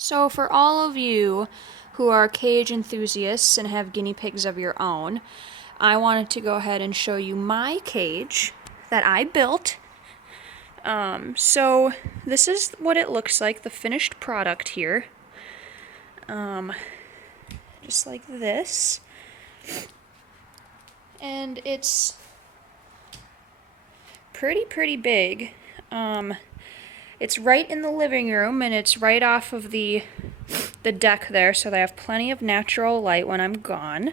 So, for all of you who are cage enthusiasts and have guinea pigs of your own, I wanted to go ahead and show you my cage that I built. So this is what it looks like, the finished product here. Just like this. And it's pretty big. It's right in the living room, and it's right off of the deck there, so they have plenty of natural light when I'm gone.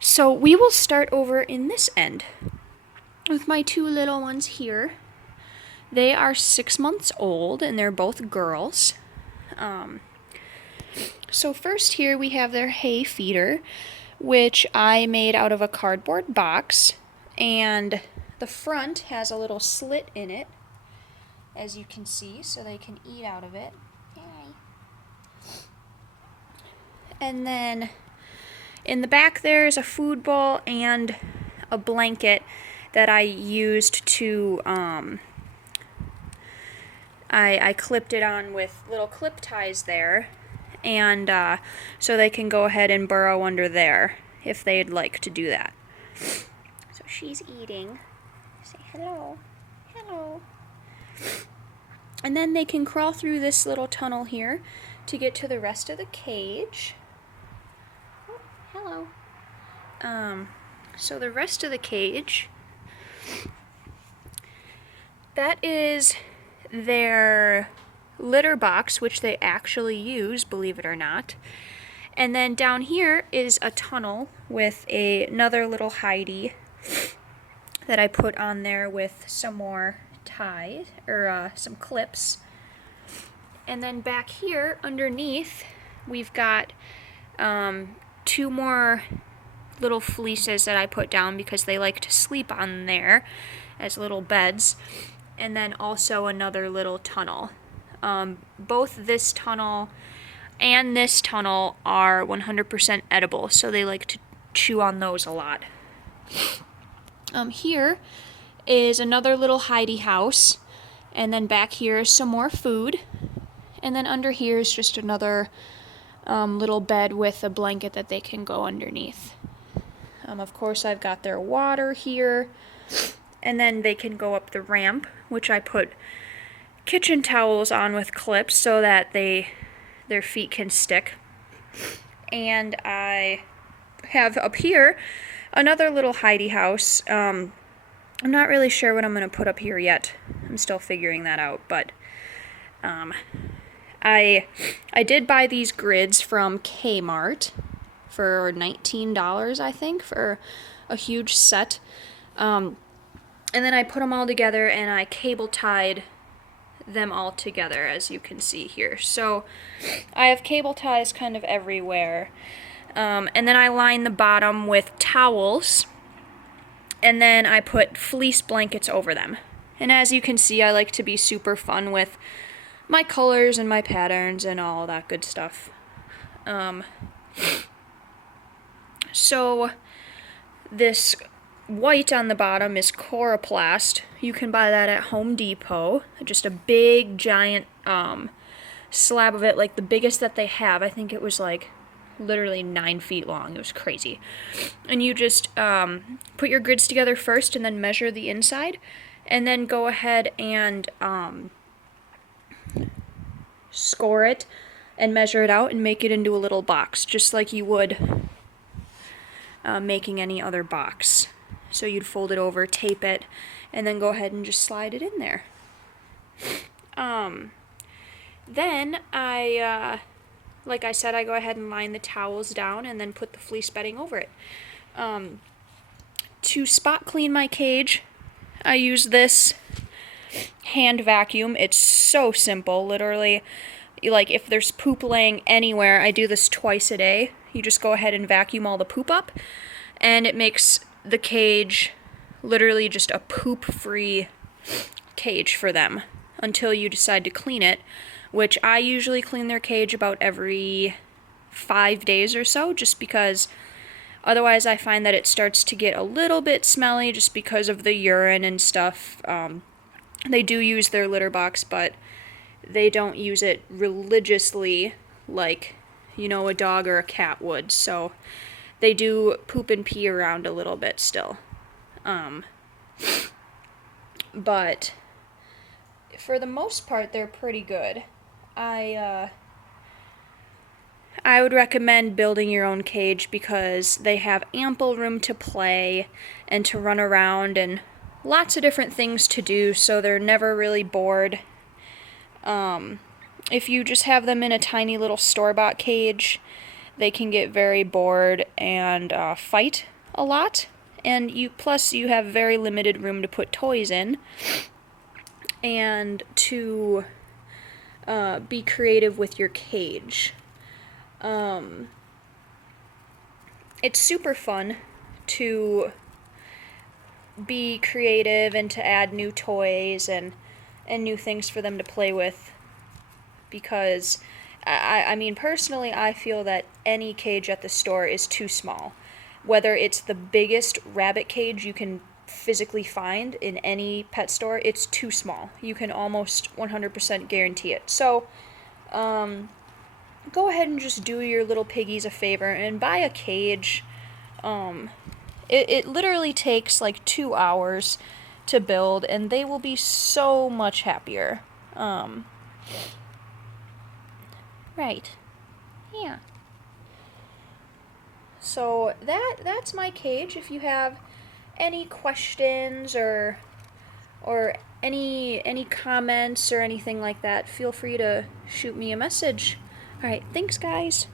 So we will start over in this end with my two little ones here. They are 6 months old, and they're both girls. So first here we have their hay feeder, which I made out of a cardboard box, and the front has a little slit in it, as you can see, so they can eat out of it. And then in the back there's a food bowl and a blanket that I used to, I clipped it on with little clip ties there, and so they can go ahead and burrow under there if they'd like to do that. So she's eating. Say hello. Hello. And then they can crawl through this little tunnel here to get to the rest of the cage. Oh, hello. So the rest of the cage, that is their litter box, which they actually use, believe it or not. And then down here is a tunnel with another little hidey that I put on there with some more ties, or some clips. And then back here underneath, we've got two more little fleeces that I put down because they like to sleep on there as little beds. And then also another little tunnel. Both this tunnel and this tunnel are 100% edible, so they like to chew on those a lot. Here is another little hidey house, and then back here is some more food, and then under here is just another little bed with a blanket that they can go underneath. Of course, I've got their water here, and then they can go up the ramp, which I put kitchen towels on with clips so that their feet can stick. And I have up here another little hidey house. I'm not really sure what I'm going to put up here yet. I'm still figuring that out, but I did buy these grids from Kmart for $19, I think, for a huge set. And then I put them all together and I cable tied them all together, as you can see here. So I have cable ties kind of everywhere. And then I line the bottom with towels, and then I put fleece blankets over them. And as you can see, I like to be super fun with my colors and my patterns and all that good stuff. So this white on the bottom is Coroplast. You can buy that at Home Depot. Just a big, giant slab of it, like the biggest that they have. I think it was like literally 9 feet long. It was crazy. And you just put your grids together first and then measure the inside, and then go ahead and score it and measure it out and make it into a little box, just like you would making any other box. So you'd fold it over, tape it, and then go ahead and just slide it in there. Then like I said, I go ahead and line the towels down and then put the fleece bedding over it. To spot clean my cage, I use this hand vacuum. It's so simple, literally. Like, if there's poop laying anywhere, I do this twice a day. You just go ahead and vacuum all the poop up, and it makes the cage literally just a poop-free cage for them until you decide to clean it, which I usually clean their cage about every 5 days or so, just because otherwise I find that it starts to get a little bit smelly just because of the urine and stuff. They do use their litter box, but they don't use it religiously like, a dog or a cat would. So they do poop and pee around a little bit still. But for the most part, they're pretty good. I would recommend building your own cage because they have ample room to play and to run around and lots of different things to do, so they're never really bored. If you just have them in a tiny little store-bought cage, they can get very bored and fight a lot. And you have very limited room to put toys in and to be creative with your cage. It's super fun to be creative and to add new toys and new things for them to play with, because I mean, personally, I feel that any cage at the store is too small. Whether it's the biggest rabbit cage you can physically find in any pet store, it's too small. You can almost 100% guarantee it. So, go ahead and just do your little piggies a favor and buy a cage. It literally takes like 2 hours to build, and they will be so much happier. Right. Yeah. So that's my cage. If you have any questions or any comments or anything like that, feel free to shoot me a message. All right, thanks guys.